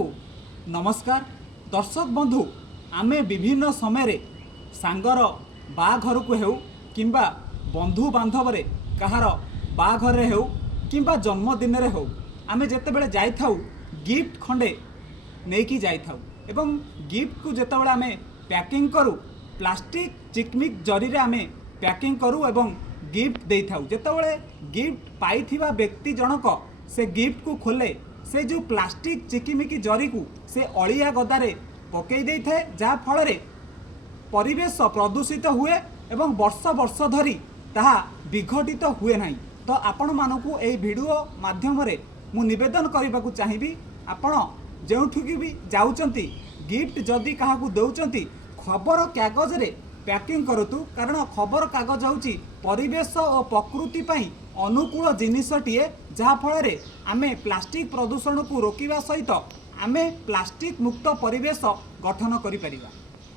नमस्कार दर्शक बंधु आमे विभिन्न समय सांगर बाघर को हेउ किंबा बंधु बांधव कहार बाघर हेउ किंबा जन्मदिन रे हेउ आमे जेते बेले जाई थाउ गिफ्ट खंडे नेकी जाई थाउ एवं गिफ्ट को जेते बेले आमे पैकिंग करू प्लास्टिक चिकमिक जरी रे आमे पैकिंग करू एवं गिफ्ट दे थाउ जेते बेले गिफ्ट पाइथिबा व्यक्ति जनक से गिफ्ट को खोले से जो प्लास्टिक चिकिमिकी जरी को से अलिया गदारे पकई दे थाए जहाँ फल परिवेश प्रदूषित हुए एवं वर्ष वर्ष धरी ताहा विघटित हुए नहीं। तो आपण मानकु ए वीडियो माध्यम रे मु निवेदन करने को चाहिए आपण जोठिकी भी जाउचंती गिफ्ट जदि काहाकू दौचंती खबर कागज रे पैकिंग करतु कारण खबर कागज होची परिवेश और प्रकृति पई अनुकूल जिनिसटीए जहाँ फल आमे प्लास्टिक प्रदूषण को रोकिबा सहित आमे प्लास्टिक मुक्त परिवेश गठन करि परिबा।